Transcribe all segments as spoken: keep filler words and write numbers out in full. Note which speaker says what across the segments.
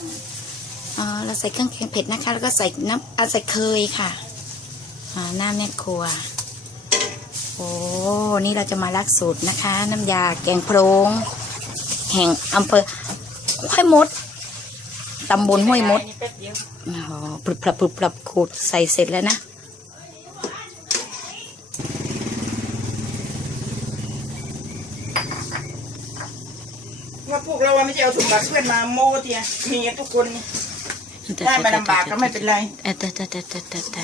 Speaker 1: อ๋อเราใส่เครื่องแกงเผ็ดนะคะแล้วก็ใส่น้ำเอาใส่เคยค่ะอ่าหน้าแม่ครัวโอ้นี่เราจะมาลักสูตรนะคะน้ำยาแกงโพรงแห่งอำเภอห้วยมดตำบลห้วยมดอ๋อปรับปรับปรับขูดใส่เสร็จแล้วนะ
Speaker 2: ว่าพวกเราไม่จะเอาสมบัติเพื่อนมาโม้เทียมีทุกคนได้มาลำบากก็ไม่เป็นไร
Speaker 1: แต่แต่แต่แต่แต่แต่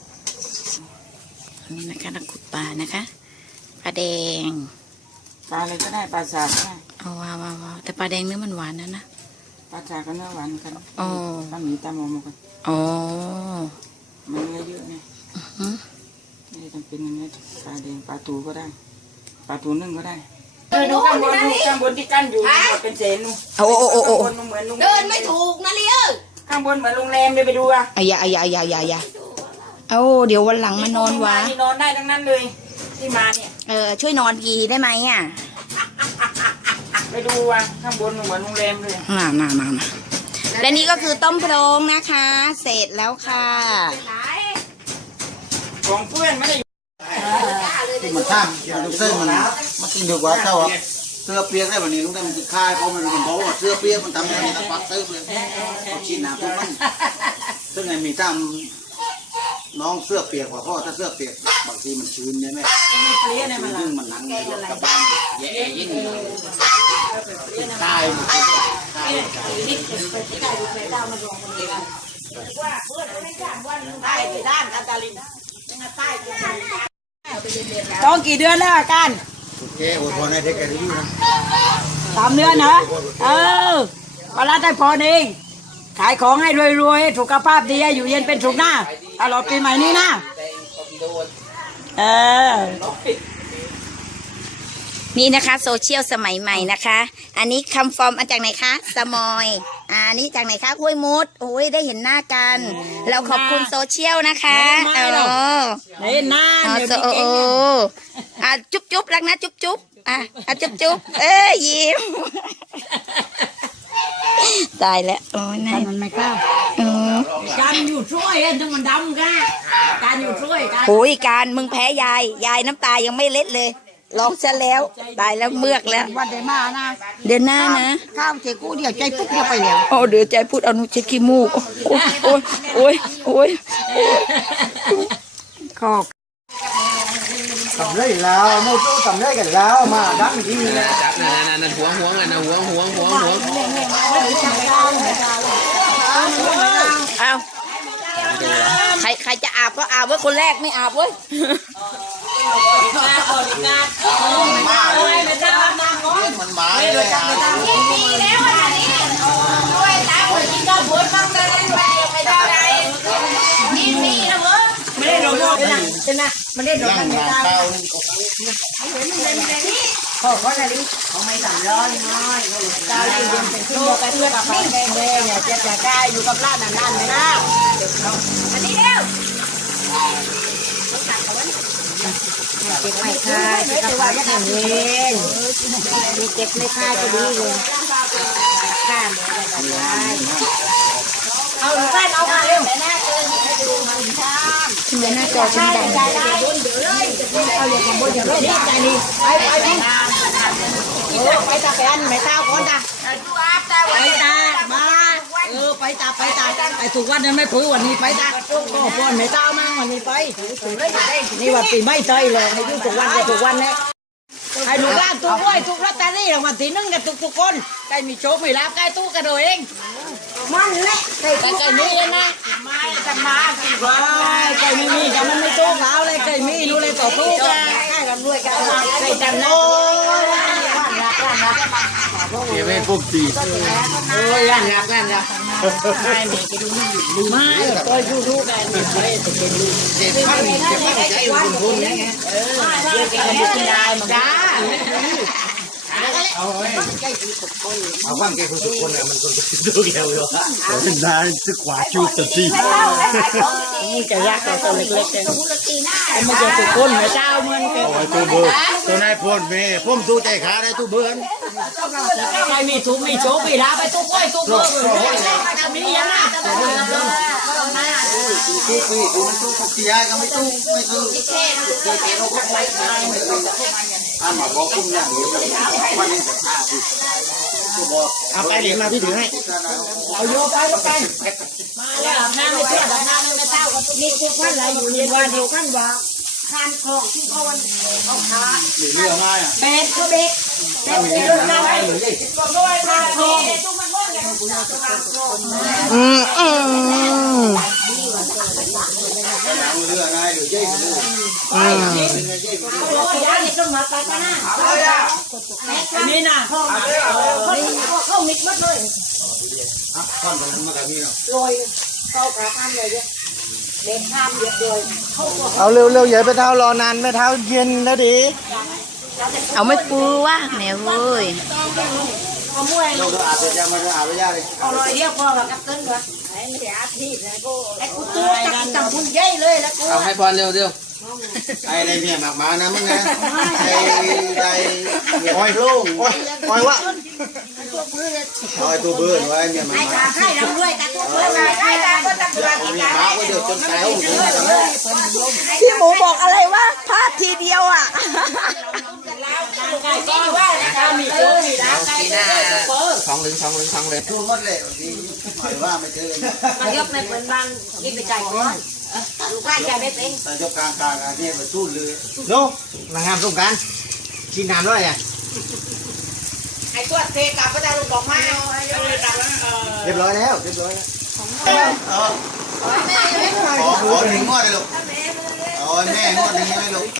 Speaker 1: อันนี้นะคะเราขุดปลานะคะปลาแดง
Speaker 2: ปลาอะไรก็ได้ปลาสากก็ได้
Speaker 1: เอาว้าวว้าวแต่ปลาแดงเนื้อมันหวานนะนะ
Speaker 2: ปลาสากก็เนื้อหวานกัน
Speaker 1: อ๋อ
Speaker 2: ปลาหมีตามอมกัน
Speaker 1: อ๋อ
Speaker 2: มันเนื้อเยอะไงนี่จำเป็นเนื้อปลาแดงปลาตูก็ได้ปลาตูนึ่งก็ได้เออดูข้างบนดูข้างบนที่กั้นอยู่เป็นเศษนู่น
Speaker 1: โอ้โอ้โอ้โอ้
Speaker 2: เดินไม่ถูกนะเลี้ยข้างบนเหมือนโรงแรมเลยไปดูอ่ะ
Speaker 1: อย่าอย่าอย่าอย่าอย่าเอาเดี๋ยววันหลังมานอนวะ
Speaker 2: นอนได้ทั้งนั้นเลยที่มาเนี่ย
Speaker 1: เออช่วยนอนกีได้ไหมอ่ะ
Speaker 2: ไปดูอ่ะข้างบนเหมือนโรงแรมเลย
Speaker 1: มามามามาและนี่ก็คือต้มโพรงนะคะเสร็จแล้วค่ะ
Speaker 2: ของเพื่อนไม่ได้
Speaker 3: มันท่ามมันเสื้อมันมันกินดีกว่าเท่าเสื้อเปียกได้แบบนี้ลุงได้มันติดค่ายเพราะมันมันเพราะว่าเสื้อเปียกมันทำให้มันปักเสื้อเลยเอาชิ้นหนาพวกมันซึ่งไงมีท่ามน้องเสื้อเปียกกว่าพ่อถ้าเสื้อเปียกบางทีมันชื้นใช่ไหมซึ่งมันนั่งกับบ้านแย่ยิ่งตาย
Speaker 2: ต้องกี่เดือนแล้วกัน
Speaker 3: โอเคโอ้ยพอในเด็กแกดูนะ
Speaker 2: สามเดือนนะเออเวลาได้พอเองขายของให้รวยๆสุขภาพดีอยู่เย็นเป็นสุขหน้าตลอดปีใหม่นี้นะเออ
Speaker 1: นี่นะคะโซเชียลสมัยใหม่นะคะอันนี้คำฟอร์มมาจากไหนคะสมอยอันนี้จากไหนคะห้วยมดโอ้ยได้เห็นหน้ากันเราขอบคุณโซเชียลนะคะเออ
Speaker 2: เห็นหน้า
Speaker 1: โอ้โอ้อ่ะจุ๊บจุ๊บรักนะจุ๊บจุ๊บอ่ะอ่ะจุ๊บจุ๊บเอ้ยยิ้มตายแล้วโอ้ยนาย
Speaker 2: มันไม่กล้าการอยู่ช่วยเองทั้งมันดำกันการอยู่ช่วยกัน
Speaker 1: โอ้ยการมึงแพ้ยายยายน้ำตายังไม่เล็ดเลยร้องซะแล้วตายแล้วเมือกแล้ว
Speaker 2: วันเดมานะ
Speaker 1: เดือนหน้านะ
Speaker 2: ข้าวเจ๊กูเดี๋ยวใจปุ๊บเดียวไปแล้ว
Speaker 1: โอ้เดี๋ยวใจพูดเอานุเช็ดขี้มูกโอ้ยโอ้ยโอ้ย
Speaker 2: ขอบ
Speaker 3: ทำได้แล้วโมโต้ทำได้กันแล้วมาดังที่นี่
Speaker 4: จับนั่นนั่นนั่นหัวหัวกันนะหัวหัวหัวหัว
Speaker 1: เอาใครใครจะอาบก็อาบเว้ยคนแรกไม่อาบเว้ย
Speaker 3: มันหมายเลยอ่ะ
Speaker 2: มีแล้วอันนี้ด้วยตาเหมือนกินข้าวบดบ้างเลยไม่ได้ไรมีมีนะเว้ยไม่ได้โดนเลยนะใช่ไหมไม่ได้โดนกันไม่ได้พ่อเขาอะไรเขาไม่สั่งร้อนน้อยเจ้าอยู่เย็นเป็นที่บอกไปเพื่อนกับพ่อแดงแดงเนี่ยเจ็บจะได้อยู่กับร้านนานๆไม่ได้อันนี้เร็วเก็บไม่ค่ายจะกระเป๋าจะทำเองมีเก็บไม่ค่ายจะดีเลยข้ามเลยเอาหนูแป้เอามาเร็วแต่หน้าเกินให้ดูมันช้ำ
Speaker 1: ไม่น่าจอเป็นดัง
Speaker 2: เอาเหรียญของบนอย่าเลยใจนี่ไปไปไปไปตาไปอันไม่เต้าก่อนตาไปตามาเออไปตาไปตาไอ้ถูกวันนั้นไม่ผือวันนี้ไปตาก็พอนไม่เต้ามาวันนี้ไปนี่ว่าปีไม่ใจเลยให้ดูถูกวันได้ถูกวันเนี่ยให้ดูร้านทุกคนทุกรัตตารี่รางวัลที่หนึ่งกันทุกทุกคนใครมีโชคไม่รับใครตู้กันเองมันแหละใครใครมีนะไม่จะมาสิว้าใครไม่มีจะมันไม่ตู้เขาเลยใครมีรู้เลยต่อตู้กันใครกันรวยกันใครจำโอ้ยร้านรักร้านรัก
Speaker 3: เก็บไว้พวกตี
Speaker 2: โอ้ยร้านรักร้านรักไม่มีจะดูไม่อยู่ดูไม่ตัวดูดูกันไม่จะเป็นดูเจ็บข้างเจ็บข้างใจอุ่นอุ่นนะไงเออเยอะกันดูกินได้มั้งจ้า
Speaker 3: เอาไว้เอาฟังแกคนสุดคนเนี่ยมันคนสุดดูแกเลยว่ะเป็นนายซึกขวาจูสักที
Speaker 2: นี่จะยากแต่ตัวเล็กๆเองไม่ใช่ทุกคนไม่เจ้ามันเป็น
Speaker 3: ตัวเบิร์ตัวนายพลเมย์พุ่มตู้ใจขาได้ตู้เบิร์น
Speaker 2: ใครมีทุกมีโชคมีลาไปทุกคนทุกเบิร์มียังไงจะได้ไม่ต้องมา
Speaker 3: ตู้ตู้ตู้ตู้มันตู้ขี้ยาก็ไม่ตู้ไม่ตู้แค่แค่เราก็ไม่ไม่ตู้อ่านมาบอกคุ้มอย่างนี้วันนี้จะฆ่าพี่บอก
Speaker 5: เอาไปเหรียญมาพี่ถือให้
Speaker 2: เอาโยไปไปมาแล้วน้ำไม่เชื่อน้ำไม่เต้าก็นี่พวกท่านอะไรอยู่เรียนวันเดียวกันว่าคานคลองที่เขาวันเขาขา
Speaker 3: หรือเรื่องง่ายอ่ะ
Speaker 2: เป็ดเขาเด็กเป็ดไปโดนน้ำไปก็ด้วยคานคลอง
Speaker 5: อืมอืม
Speaker 3: เรื่องง่ายหรือเย่หรือ
Speaker 5: อืม
Speaker 2: ย้ายในต้นมาไปกันนะนี่นะเขาเขาเขามิดมัดเลย
Speaker 3: อ่ะท่อนตรงนั้นมากับพี่เนาะ
Speaker 2: ลอยเข้าขาข้ามเลยเนี่ยเด็กข้ามเยอะเลยเข้าตัว
Speaker 5: เอาเร็วเร็วอย่าไปเท้ารอนานไม่เท้าเย็นแล้วดิ
Speaker 1: เอาไม่ปูวะแม่เว้ย
Speaker 2: เอามวย
Speaker 3: เราจะอาบจะมาจะอาบไปยาเลย
Speaker 2: เอาลอยเดียวพอกับกับต้นก่อนไอ้ไม่ได้อาทิตย์แล้วก็ไอ้กูตัวจับจับคุณใหญ่เลยแล้วกู
Speaker 4: เอาให้พรเร็วเร็ว
Speaker 3: ไอ้ได้เมียหมากมานะมึงนะไอ้ได้อ้อยโล่ง
Speaker 5: โอ้ยโอ้ยวะ
Speaker 3: อ้อยตัวเบื่อไว้เมียหมาก
Speaker 2: ไอ้
Speaker 3: มา
Speaker 2: ขาให้เราด้วยแต่ตัวเบื่อได้ได้ก็ต้องเบื่อ
Speaker 3: เมียหมาก็เดือดจนตายโอ้โห
Speaker 1: พี่หมูบอกอะไรวะพลาดทีเดียวอ่ะ
Speaker 2: ก็ว่าถ้ามีเจอมีได้
Speaker 4: ปีหน้าสองลึงสองลึงสองเลย
Speaker 3: ทั่วหมดเลยดีหมายว่าไม่เจอ
Speaker 2: มันยกในเหมือนบ้านยิ่งไปใจก่อนลูกบ้านใจไม่เป็น
Speaker 3: แต่ยกกลางกลางอันนี้มาสู้เลย
Speaker 5: โน่นางงามสงการกินน้ำด้วยอ่ะ
Speaker 2: ไอ้ตัวเทกลับก็ได้ลูกบอกมาเลยกลับเออ
Speaker 5: เรียบร้อยแล้วเรียบร้อยแล้ว
Speaker 3: ขอขอหนึ่งงวดเลยลูกขอแม่งวดหนึ่งเลยลูก